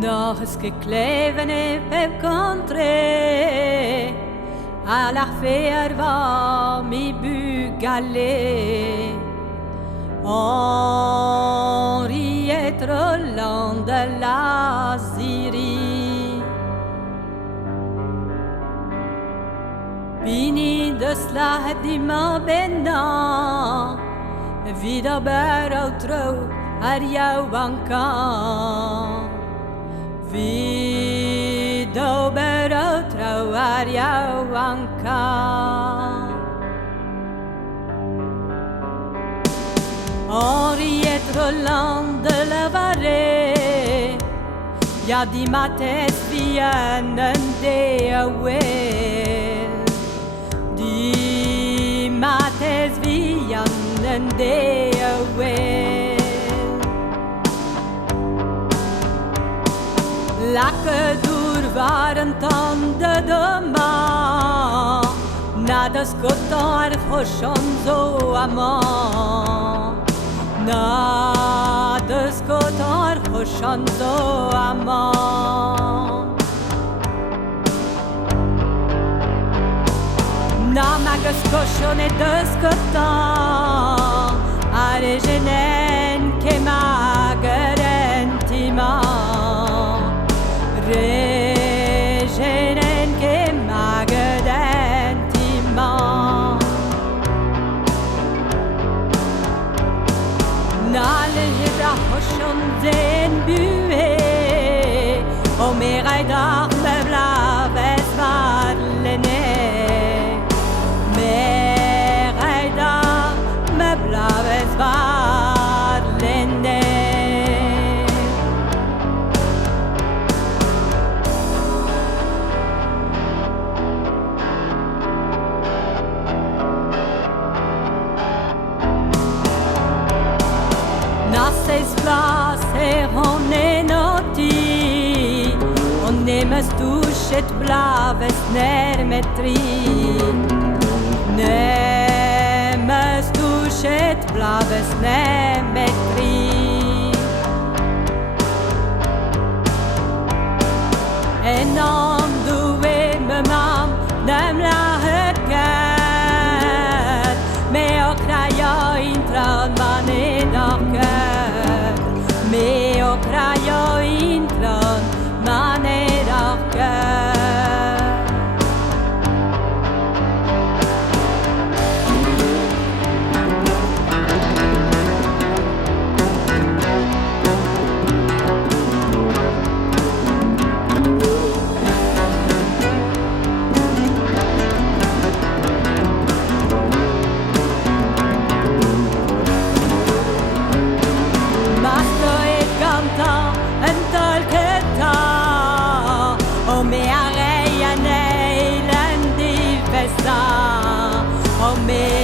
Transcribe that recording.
Nog que kleven e pe contre à la ferva mi bugale Henri trop lent de la Syrie Bini de sla di ma benna Vida ber outro ar jou bankan Vida ber outro ar jou bankan Henri trop lent de la varée Ja die mates vienen de awel Die mates vienen de awel Lakke door waren tanden de ma Na de skotar hoshon zo ama Na de skotar hoshon zo ama Na magas koshon e de skotar Are jenen ke mageren tima Regenen que magdentiment Nalle hidra hoshon den bue O merai dar me blaves varlene Merai dar me blaves varlene Nasses placer on est noti On est mestuchet blaves nermetri Ne mestuchet blaves nermetri En om due me mam dem la höker Me och kraja intran man är darker Me och kraja intran man är darker O me